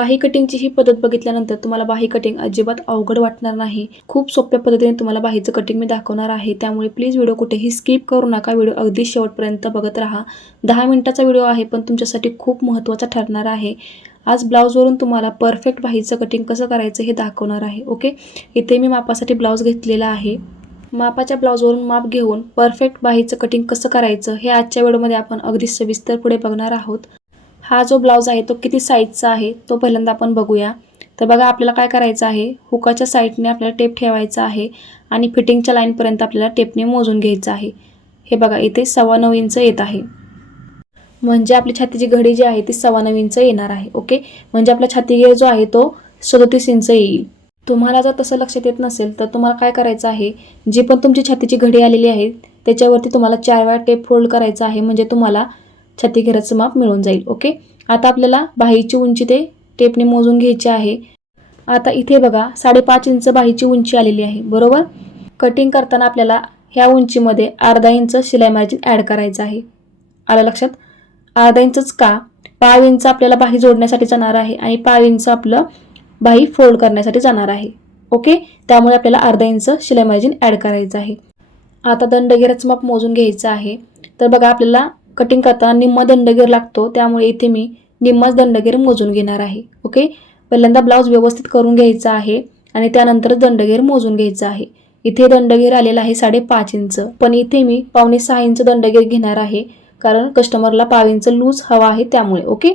बाही कटिंगची ही पद्धत बघितल्यानंतर तुम्हाला बाही कटिंग अजिबात अवघड वाटणार नाही. खूप सोप्या पद्धतीने तुम्हाला बाहीचं कटिंग मी दाखवणार आहे. त्यामुळे प्लीज व्हिडिओ कुठेही स्किप करू नका. व्हिडिओ अगदी शेवटपर्यंत बघत राहा. दहा मिनिटाचा व्हिडिओ आहे पण तुमच्यासाठी खूप महत्त्वाचा ठरणार आहे. आज ब्लाऊजवरून तुम्हाला परफेक्ट बाहीचं कटिंग कसं करायचं हे दाखवणार आहे ओके इथे मी मापासाठी ब्लाऊज घेतलेला आहे. मापाच्या ब्लाऊजवरून माप घेऊन परफेक्ट बाहीचं कटिंग कसं करायचं हे आजच्या व्हिडिओमध्ये आपण अगदी सविस्तर पुढे बघणार आहोत. हा जो ब्लाऊज आहे तो किती साईजचा आहे तो पहिल्यांदा आपण बघूया. तर बघा आपल्याला काय करायचं आहे? हुकाच्या साईडने आपल्याला टेप ठेवायचा आहे आणि फिटिंगच्या लाईनपर्यंत आपल्याला टेपने मोजून घ्यायचं आहे. हे बघा इथे सव्वा नऊ इंच येत आहे. म्हणजे आपली छातीची घडी जी आहे ती सव्वा नऊ इंच येणार आहे ओके? म्हणजे आपला छातीगेर जो आहे तो सदोतीस इंच येईल. तुम्हाला जर तसं लक्षात येत नसेल तर तुम्हाला काय करायचं आहे? जी पण तुमची छातीची घडी आलेली आहे त्याच्यावरती तुम्हाला चार वेळा टेप फोल्ड करायचा आहे. म्हणजे तुम्हाला छाती घेराचं माप मिळून जाईल ओके? आता आपल्याला बाहीची उंची ते टेपने मोजून घ्यायची आहे. आता इथे बघा साडेपाच इंच बाहीची उंची आलेली आहे बरोबर? कटिंग करताना आपल्याला ह्या उंचीमध्ये अर्धा इंच शिलाई मार्जिन ॲड करायचं आहे. आलं लक्षात? अर्धा इंचच का? पाव इंच आपल्याला बाही जोडण्यासाठी जाणार आहे आणि पाव इंच आपलं बाही फोल्ड करण्यासाठी जाणार आहे ओके? त्यामुळे आपल्याला अर्धा इंच शिलाई मार्जिन ॲड करायचं आहे. आता दंडगिराचं माप मोजून घ्यायचं आहे. तर बघा आपल्याला कटिंग करताना निम्मा दंडगेर लागतो त्यामुळे इथे मी निम्माच दंडगेर मोजून घेणार आहे ओके? पहिल्यांदा ब्लाऊज व्यवस्थित करून घ्यायचा आहे आणि त्यानंतर दंडगेर मोजून घ्यायचा आहे. इथे दंडगेर आलेला आहे साडेपाच इंच पण इथे मी पावणे सहा इंच दंडगेर घेणार आहे कारण कस्टमरला पाव इंच लूज हवा आहे त्यामुळे ओके?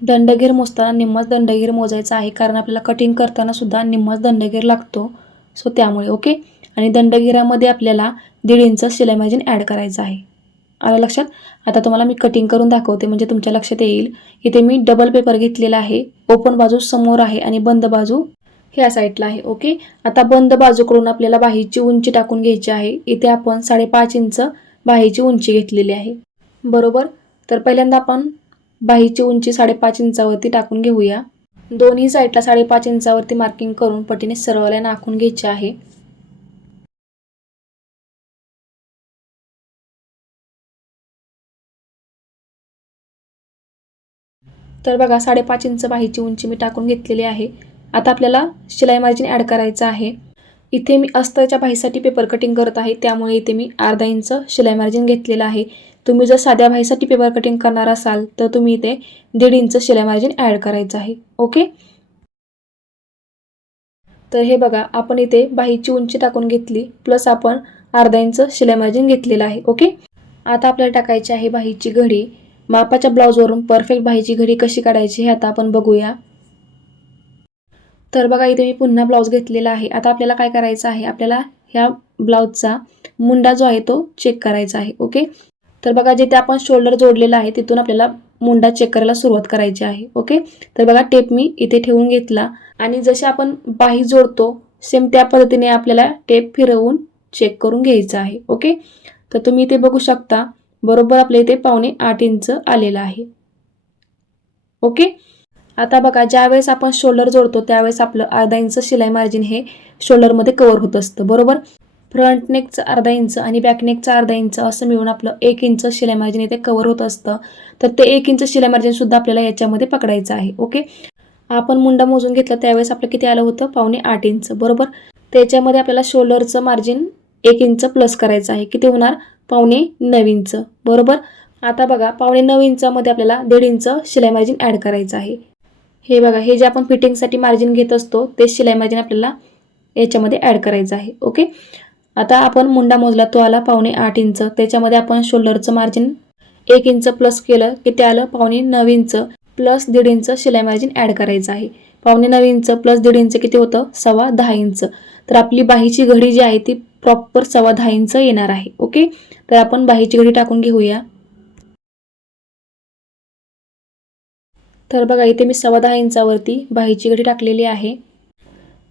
दंडगेर मोजताना निम्माच दंडगेर मोजायचा आहे कारण आपल्याला कटिंग करताना सुद्धा निम्माच दंडगेर लागतो सो त्यामुळे ओके? आणि दंडगिरामध्ये आपल्याला दीड इंच सिलाई मार्जिन ॲड करायचं आहे. आलं लक्षात? आता तुम्हाला मी कटिंग करून दाखवते म्हणजे तुमच्या लक्षात येईल. इथे मी डबल पेपर घेतलेला आहे. ओपन बाजू समोर आहे आणि बंद बाजू ह्या साईडला आहे ओके आता बंद बाजूकडून आपल्याला बाहीची उंची टाकून घ्यायची आहे. इथे आपण साडेपाच इंच बाहीची उंची घेतलेली आहे. बरोबर? तर पहिल्यांदा आपण बाहीची उंची साडेपाच इंचावरती टाकून घेऊया. दोन्ही साईडला साडेपाच इंचावरती मार्किंग करून पटीने सरळ लाईन आखून घ्यायची आहे. तर बघा साडेपाच इंच बाहीची उंची मी टाकून घेतलेली आहे. आता आपल्याला शिलाई मार्जिन ॲड करायचं आहे. इथे मी अस्तरच्या भाईसाठी पेपर कटिंग करत आहे त्यामुळे इथे मी अर्धा इंच शिलाई मार्जिन घेतलेलं आहे. तुम्ही जर साध्या भाईसाठी पेपर कटिंग करणार असाल तर तुम्ही इथे दीड इंच शिलाई मार्जिन ॲड करायचं आहे. ओके? तर हे बघा आपण इथे बाहीची उंची टाकून घेतली प्लस आपण अर्धा इंच शिलाई मार्जिन घेतलेलं आहे. ओके? आता आपल्याला टाकायची आहे बाहीची घडी. मापाच्या ब्लाऊजवरून परफेक्ट बाहीची घडी कशी काढायची हे आता आपण बघूया. तर बघा इथे मी पुन्हा ब्लाऊज घेतलेला आहे. आता आपल्याला काय करायचं आहे? आपल्याला ह्या ब्लाऊजचा मुंडा जो आहे तो चेक करायचा आहे ओके तर बघा जिथे आपण शोल्डर जोडलेला आहे तिथून आपल्याला मुंडा चेक करायला सुरुवात करायची आहे ओके तर बघा टेप मी इथे ठेवून घेतला. आणि जसे आपण बाही जोडतो सेम त्या पद्धतीने आपल्याला टेप फिरवून चेक करून घ्यायचं आहे ओके तर तुम्ही इथे बघू शकता बरोबर आपल्या इथे पावणे आठ इंच आलेलं आहे. ओके? आता बघा ज्यावेळेस आपण शोल्डर जोडतो त्यावेळेस आपलं अर्धा इंच शिलाई मार्जिन हे शोल्डरमध्ये कवर होत असतं. बरोबर? फ्रंट नेकचं अर्धा इंच आणि बॅक नेकचं अर्धा इंच असं मिळून आपलं एक इंच शिलाई मार्जिन इथे कवर होत असतं. तर ते एक इंच शिलाई मार्जिन सुद्धा आपल्याला याच्यामध्ये पकडायचं आहे. ओके? आपण मुंडा मोजून घेतला त्यावेळेस आपलं किती आलं होतं? पावणे आठ इंच. बरोबर? त्याच्यामध्ये आपल्याला शोल्डरचं मार्जिन एक इंच प्लस करायचं आहे. किती होणार? पावणे नऊ इंच. बरोबर? आता बघा पावणे नऊ इंचामध्ये आपल्याला दीड इंच शिलाई मार्जिन ॲड करायचं आहे. हे बघा हे जे आपण फिटिंगसाठी मार्जिन घेत असतो ते शिलाई मार्जिन आपल्याला याच्यामध्ये ॲड करायचं आहे. ओके? आता आपण मुंडा मोजला तो आला पावणे आठ इंच. त्याच्यामध्ये आपण शोल्डरचं मार्जिन एक इंच प्लस केलं की ते आलं पावणे नऊ इंच. प्लस दीड इंच शिलाई मार्जिन ॲड करायचं आहे. पावणे नऊ इंच प्लस दीड इंच किती होतं? सव्वा दहा इंच. तर आपली बाहीची घडी जी आहे ती प्रॉपर सव्वा दहा इंच येणार आहे. ओके? तर आपण बाहीची घडी टाकून घेऊया. तर बघा इथे मी सव्वा दहा इंचावरती बाहीची घडी टाकलेली आहे.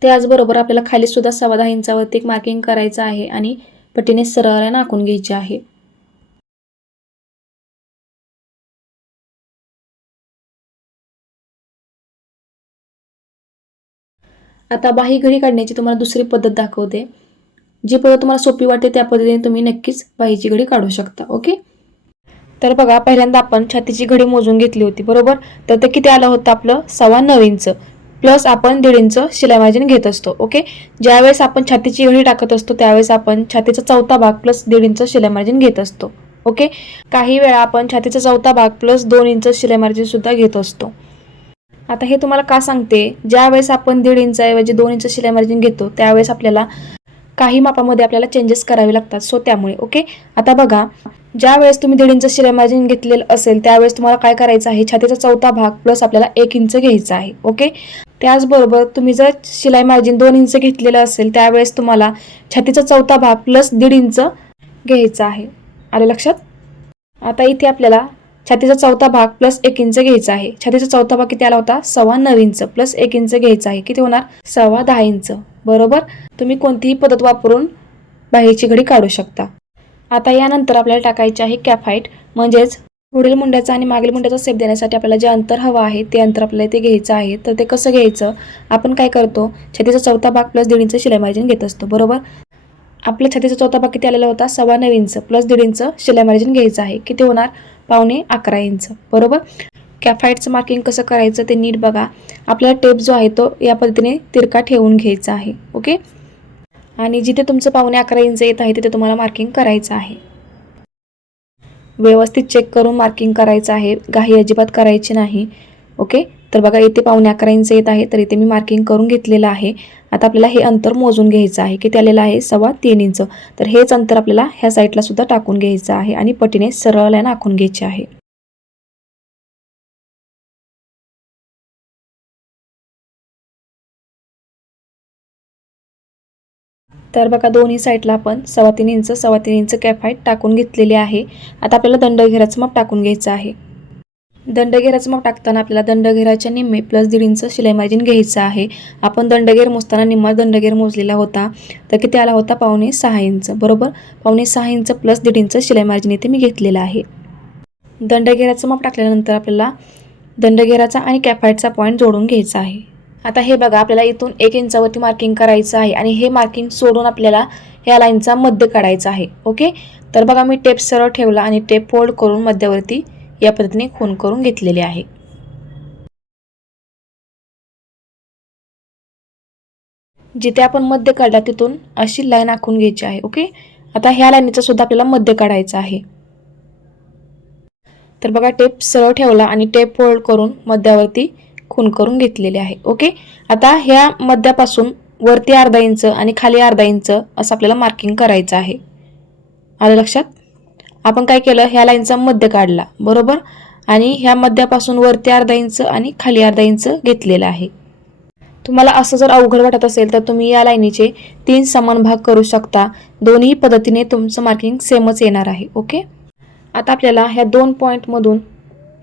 त्याचबरोबर आपल्याला खालीसुद्धा सव्वा दहा इंचावरती एक मार्किंग करायचं आहे आणि पटीने सरळ नाकून घ्यायची आहे. आता बाही घडी काढण्याची तुम्हाला दुसरी पद्धत दाखवते. जी पद्धत तुम्हाला सोपी वाटते त्या पद्धतीने तुम्ही नक्कीच बाहीची घडी काढू शकता ओके? तर बघा पहिल्यांदा आपण छातीची घडी मोजून घेतली होती बरोबर? तर ते किती आलं होतं आपलं? सव्वा नऊ इंच. प्लस आपण दीड इंच शिलाई मार्जिन घेत असतो ओके? ज्यावेळेस आपण छातीची घडी टाकत असतो त्यावेळेस आपण छातीचा चौथा भाग प्लस दीड इंच शिलाई मार्जिन घेत असतो ओके? काही वेळा आपण छातीचा चौथा भाग प्लस दोन इंच शिलाई मार्जिन सुद्धा घेत असतो. आता हे तुम्हाला का सांगते? ज्यावेळेस आपण दीड इंचाऐवजी दोन इंच शिलाई मार्जिन घेतो त्यावेळेस आपल्याला काही मापामध्ये आपल्याला चेंजेस करावे लागतात. सो त्यामुळे ओके आता बघा ज्या वेळेस तुम्ही दीड इंच शिलाई मार्जिन घेतलेलं असेल त्यावेळेस तुम्हाला काय करायचं आहे? छातीचा चौथा भाग प्लस आपल्याला एक इंच घ्यायचा आहे ओके त्याचबरोबर तुम्ही जर शिलाई मार्जिन दोन इंच घेतलेलं असेल त्यावेळेस तुम्हाला छातीचा चौथा भाग प्लस दीड इंच घ्यायचा आहे. आलं लक्षात? आता इथे आपल्याला छातीचा चौथा भाग प्लस एक इंच घ्यायचा आहे. छातीचा चौथा भाग किती आला होता? सव्वा नऊ इंच प्लस एक इंच घ्यायचा आहे. किती होणार? सव्वा दहा इंच. बरोबर? तुम्ही कोणतीही पद्धत वापरून बाहेरची घडी काढू शकता. आता यानंतर आपल्याला टाकायची आहे कॅफाईट म्हणजेच पुढील मुंड्याचा आणि मागील मुंड्याचा सेप देण्यासाठी आपल्याला जे अंतर हवं आहे ते अंतर आपल्याला ते घ्यायचं आहे. तर ते कसं घ्यायचं? आपण काय करतो? छातीचा चौथा भाग प्लस दीड इंच शिलाई मार्जिन घेत असतो. बरोबर? आपल्या छातीचा चौथा भाग किती आलेला होता? सव्वा नऊ इंच प्लस दीड इंच शिलाई मार्जिन घ्यायचं आहे. किती होणार? पावणे अकरा इंच. बरोबर? कॅफाईटचं मार्किंग कसं करायचं ते नीट बघा. आपल्याला टेप जो आहे तो या पद्धतीने तिरका ठेवून घ्यायचा आहे. ओके? आणि जिथे तुमचं पावणे अकरा इंच येत आहे तिथे तुम्हाला मार्किंग करायचं आहे. व्यवस्थित चेक करून मार्किंग करायचं आहे. घाई अजिबात करायची नाही. ओके? तर बघा इथे पावणे अकरा इंच येत आहे तर इथे मी मार्किंग करून घेतलेलं आहे. आता आपल्याला हे अंतर मोजून घ्यायचं आहे किती आलेलं आहे? सव्वा तीन इंच. तर हेच अंतर आपल्याला ह्या साईडला सुद्धा टाकून घ्यायचं आहे आणि पटीने सरळ लाईन आखून घ्यायची आहे. तर बघा दोन्ही साईडला आपण सव्वा तीन इंच सव्वा तीन इंच कॅफाईट टाकून घेतलेली आहे. आता आपल्याला दंड घेराचं माप टाकून घ्यायचं आहे. दंडघेराचं माप टाकताना आपल्याला दंडघेराच्या निम्मे प्लस दीड इंच शिलाई मार्जिन घ्यायचं आहे. आपण दंडघेर मोजताना निम्मा दंडघेर मोजलेला होता. तर किती आला होता? पावणे सहा इंच. बरोबर? पावणे सहा इंच प्लस दीड इंच शिलाई मार्जिन इथे मी घेतलेलं आहे. दंडघेराचं माप टाकल्यानंतर आपल्याला दंडघेराचा आणि कॅफाईटचा पॉईंट जोडून घ्यायचा आहे. आता हे बघा आपल्याला इथून एक इंचावरती मार्किंग करायचं आहे आणि हे मार्किंग सोडून आपल्याला ह्या लाईनचा मध्य काढायचा आहे. ओके तर बघा मी टेप सरळ ठेवला आणि टेप फोल्ड करून मध्यावरती या पद्धतीने खून करून घेतलेले आहे. जिथे आपण मध्य काढला तिथून अशी लाईन आखून घ्यायची आहे ओके? आता ह्या लाईनीचा सुद्धा आपल्याला मध्य काढायचा आहे. तर बघा टेप सरळ ठेवला आणि टेप फोल्ड करून मध्यावरती खून करून घेतलेले आहे ओके? आता ह्या मध्यापासून वरती अर्धा इंच आणि खाली अर्धा इंच असं आपल्याला मार्किंग करायचं आहे. आलं लक्षात? आपण काय केलं? ह्या लाईनचा मध्य काढला. बरोबर? आणि ह्या मध्यापासून वरती अर्धा इंच आणि खाली अर्धा इंच घेतलेला आहे. तुम्हाला असं जर अवघड वाटत असेल तर तुम्ही या लाईनीचे तीन समान भाग करू शकता. दोन्ही पद्धतीने तुमचं मार्किंग सेमच येणार आहे. ओके? आता आपल्याला ह्या दोन पॉईंटमधून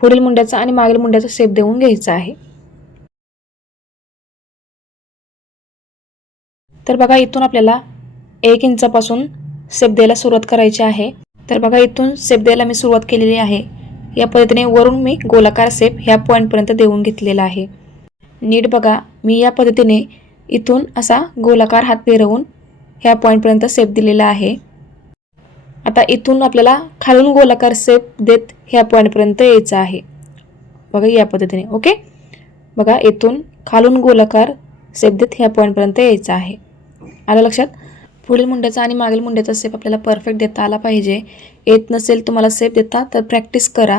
पुढील मुंड्याचा आणि मागील मुंड्याचा शेप देऊन घ्यायचा आहे. तर बघा इथून आपल्याला एक इंचापासून शेप द्यायला सुरुवात करायची आहे. तर बघा इथून सेप द्यायला मी सुरुवात केलेली आहे. या पद्धतीने वरून मी गोलाकार सेप ह्या पॉईंटपर्यंत देऊन घेतलेला आहे. नीट बघा मी या पद्धतीने इथून असा गोलाकार हात फिरवून ह्या पॉईंटपर्यंत सेप दिलेला आहे. आता इथून आपल्याला खालून गोलाकार सेप देत ह्या पॉईंटपर्यंत यायचं आहे. बघा या पद्धतीने ओके बघा इथून खालून गोलाकार सेप देत ह्या पॉईंटपर्यंत यायचं आहे. आलं लक्षात? पुढील मुंड्याचा आणि मागील मुंड्याचा सेप आपल्याला परफेक्ट देता आला पाहिजे. येत नसेल तुम्हाला सेप देता तर प्रॅक्टिस करा.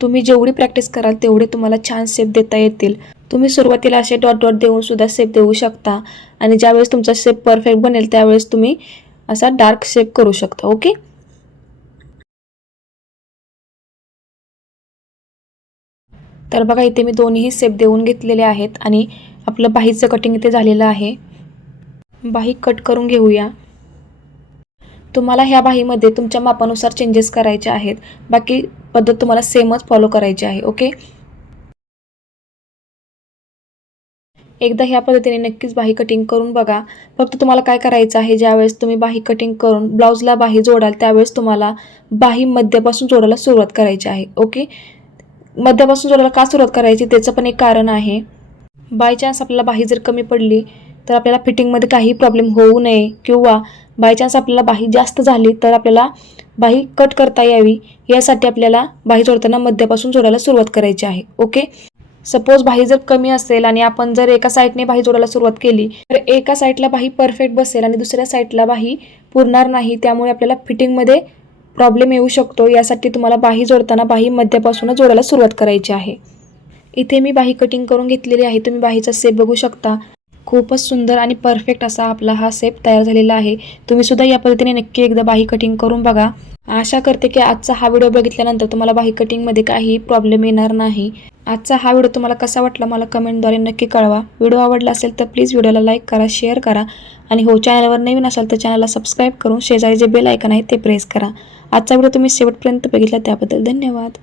तुम्ही जेवढी प्रॅक्टिस कराल तेवढे तुम्हाला छान सेप देता येतील. तुम्ही सुरुवातीला असे डॉट डॉट देऊन सुद्धा सेप देऊ शकता. आणि ज्यावेळेस तुमचा सेप परफेक्ट बनेल त्यावेळेस तुम्ही असा डार्क शेप करू शकता ओके तर बघा इथे मी दोन्ही सेप देऊन घेतलेले आहेत आणि आपलं बाहीचं कटिंग इथे झालेलं आहे. बाही कट करून घेऊया. तुम्हाला ह्या बाहीमध्ये तुमच्या मापानुसार चेंजेस करायचे आहेत. बाकी पद्धत तुम्हाला सेमच फॉलो करायची आहे ओके एकदा ह्या पद्धतीने नक्कीच बाही कटिंग करून बघा. फक्त तुम्हाला काय करायचं आहे ज्यावेळेस तुम्ही बाही कटिंग करून ब्लाऊजला बाही जोडाल त्यावेळेस तुम्हाला बाही मध्यापासून जोडायला सुरुवात करायची आहे ओके मध्यापासून जोडायला का सुरुवात करायची? त्याचं पण एक कारण आहे. बाय चान्स आपल्याला बाही जर कमी पडली तर आपल्याला फिटिंगमध्ये काही प्रॉब्लेम होऊ नये किंवा बाय चान्स आपल्याला बाही जास्त झाली तर आपल्याला बाही कट करता यावी यासाठी आपल्याला बाही जोडताना मध्यापासून जोडायला सुरुवात करायची आहे. ओके सपोज बाही जर कमी असेल आणि आपण जर एका साईडने बाही जोडायला सुरुवात केली तर एका साईडला बाही परफेक्ट बसेल आणि दुसऱ्या साईडला बाही पुरणार नाही त्यामुळे आपल्याला फिटिंगमध्ये प्रॉब्लेम येऊ शकतो. यासाठी तुम्हाला बाही जोडताना बाही मध्यापासूनच जोडायला सुरुवात करायची आहे. इथे मी बाही कटिंग करून घेतलेली आहे. तुम्ही बाहीचा सेप बघू शकता. खूपच सुंदर आणि परफेक्ट असा आपला हा सेप तयार झालेला आहे. तुम्ही सुद्धा या पद्धतीने नक्की एकदा बाही कटिंग करून बघा. आशा करते की आजचा हा व्हिडिओ बघितल्यानंतर तुम्हाला बाही कटिंगमध्ये काही प्रॉब्लेम येणार नाही. आजचा हा व्हिडिओ तुम्हाला कसा वाटला मला कमेंटद्वारे नक्की कळवा. व्हिडिओ आवडला असेल तर प्लीज व्हिडिओला लाईक करा शेअर करा आणि हो चॅनलवर नवीन असाल तर चॅनलला सबस्क्राईब करून शेजारी जे बेल ऐकन आहे ते प्रेस करा. आजचा व्हिडिओ तुम्ही शेवटपर्यंत बघितला त्याबद्दल धन्यवाद.